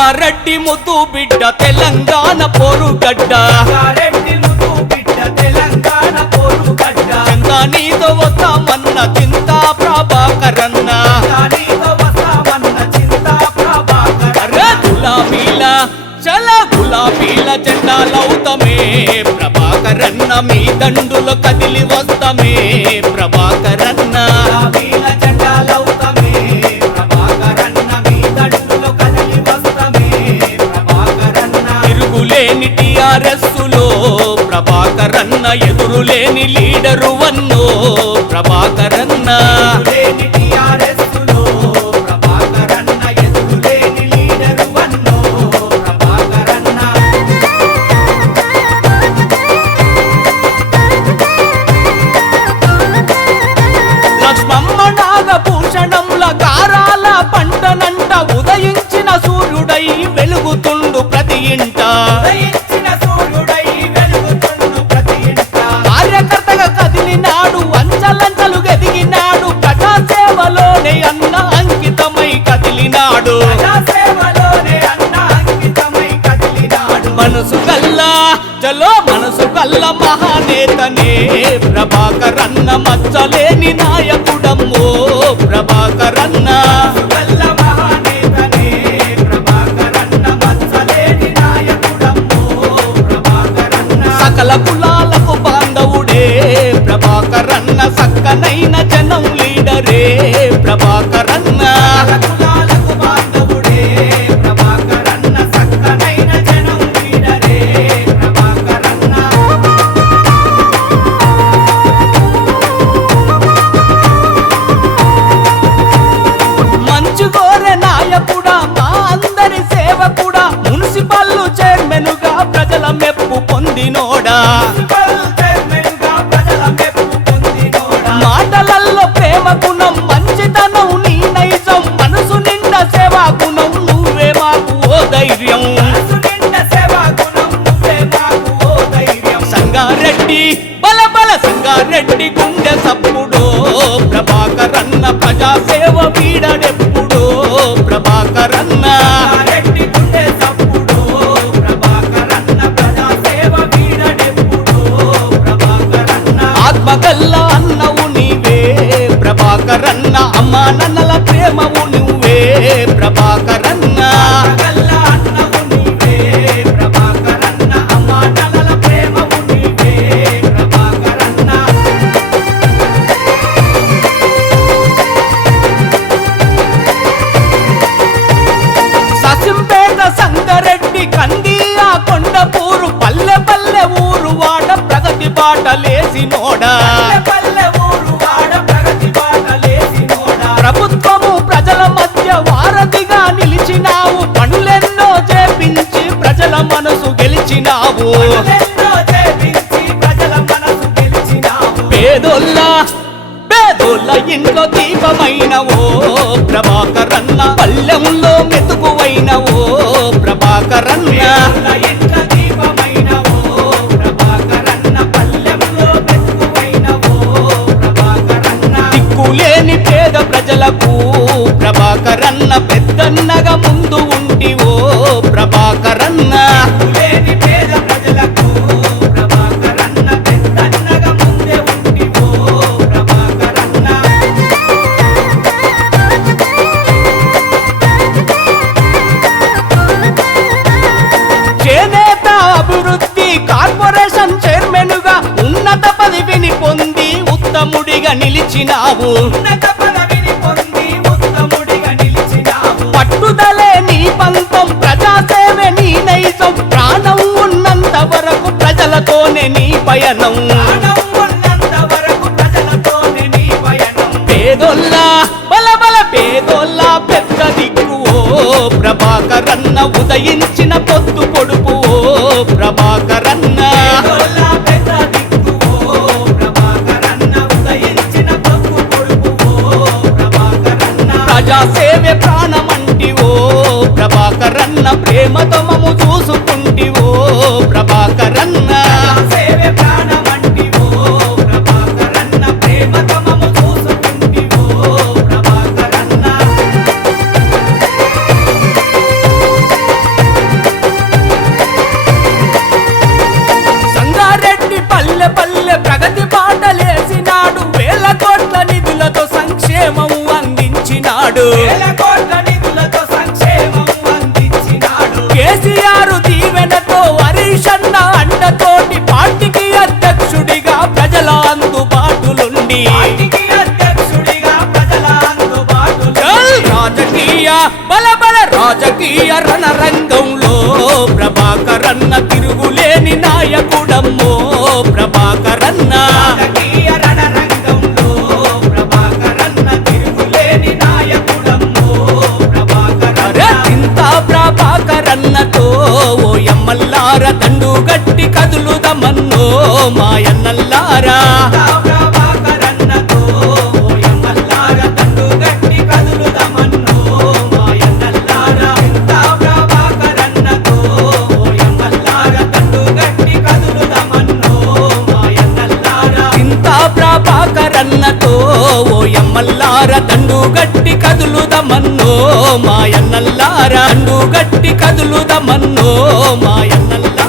సంగారెడ్డి ముద్దు బిడ్డ తెలంగాణ పోరుగడ్డ చందా నీతో వస్తామన్న చింతా ప్రభాకరన్న గులాబీల చల గులాబీల జెండాలవుతమే ప్రభాకరన్న మీ దండులో కదిలి వస్తమే ప్రభాకరన్న తిరుగులేని టిఆర్ఎస్సులో ప్రభాకరన్న ఎదురులేని లీడరు వన్నో ప్రభాకరన్న లక్ష్మమ్మ నాగభూషణంల గారాల పంటనంట ఉదయించిన సూర్యుడై వెలుగుతుండు ప్రతి ఇంట కార్యకర్తగా కదిలినాడు అంచలంచలు గదిగినాడు ప్రజాసేవలోనే అన్న అంకితమై కదిలినాడు మనసు కల్లా చలో మనసు కల్ల మహానేతనే ప్రభాకరన్న మచ్చలేని నాయకుడమ్మో ప్రభాకరన్న సకల కులాలకు బాంధవుడే ప్రభాకరన్న సక్కనైన జనం లీడరే ప్రభాకరన్న మంచుగోరె నాయకుడా మా అందరి సేవకుడా మున్సిపల్ చైర్మన్గా ప్రజల మెప్పు పొందినోడా మాటలల్లో ప్రేమ గుణం మంచితనం నీ నైజం మనసు నిండా సేవా గుణం నువ్వే మాకు ఓ ధైర్యం సంగారెడ్డి బల బల సంగారెడ్డి గుండె సప్పుడో ప్రభాకరన్న ప్రజాసేవ వీడడెప్పుడో ప్రభాకరన్న ఆత్మగల్ల అన్నవు నీవే ప్రభాకరన్న అమ్మా నన్నల ప్రేమవు నువ్వే ప్రభాకరన్న ససింపేట సంగారెడ్డి కందియా కొండపూరు పల్లె పల్లె ఊరు వాడ ప్రగతి బాటలేసినోడా ప్రభుత్వము ప్రజల మధ్య వారధిగా నిలిచినావు పనులెన్నో చేపించి ప్రజల మనసు గెలిచినావు పేదోళ్ళ ఇంట్లో దీపమైనవో ప్రభాకరన్న పల్లెంలో మెతుకువైనవో ప్రభాకరన్న దిక్కులేని పేద ప్రజలకు ప్రభాకరన్న పెద్దన్నగా ముందు ఉంటివో ప్రభాకరన్న చేనేత అభివృద్ధి కార్పొరేషన్ చైర్మన్గా ఉన్నత పదవిని పొంది ఉత్తముడిగా నిలిచినావు పట్టుదలే నీ పంతం ప్రజాసేవే నీ నైజం ప్రాణం ఉన్నంత వరకు ప్రజలతోనే నీ పయనం పేదోళ్ళ బల బల పేదోళ్ళ పెద్ద దిక్కు ఓ ప్రభాకరన్న ఉదయించిన పొద్దు పొడుపు ఓ ప్రభాకరన్న ప్రజాసేవే ప్రాణమంటివో ప్రభాకరన్న ప్రేమతో మము చూసుకుంటివో ప్రభాకరన్న అందించినాడు. వేల కోట్ల నిధులతో సంక్షేమం అందించినాడు. కేసీఆర్ దీవెనతో హరీషన్న అండతోటి పార్టీకి అధ్యక్షుడిగా ప్రజల అందుబాటులుండి పార్టీకి అధ్యక్షుడిగా ప్రజల అందుబాటులో రాజకీయ బలబల రాజకీయ రణరంగంలో ప్రభాకరన్న తిరుగులేని నాయకుడమ్మో ప్రభాకరన్న. రాజకీయ రణరంగంలో ప్రభాకరన్న తిరుగులేని నాయకుడమ్మో ప్రభాకరన్న. చింత ప్రభాకరన్నతో ఓ ఎమ్మల్లార దండు గట్టి కదులుదమన్నో మాయన్నల్లారా. ప్రభాకరన్నతో ఓయమ్మల్లార దండు గట్టి కదులుదమన్నో మాయన్నల్లారా. ప్రభాకరన్నతో ఓయమ్మల్లార దండు గట్టి కదులుదమన్నో మాయన్నల్లారా. చింత ప్రభాకరన్నతో ఓ ఎమ్మల్లార దండు గట్టి కదులుదమన్నో మాయన్నల్లారా. దండు గట్టి కదులుదమన్నో మాయన్నల్లారా.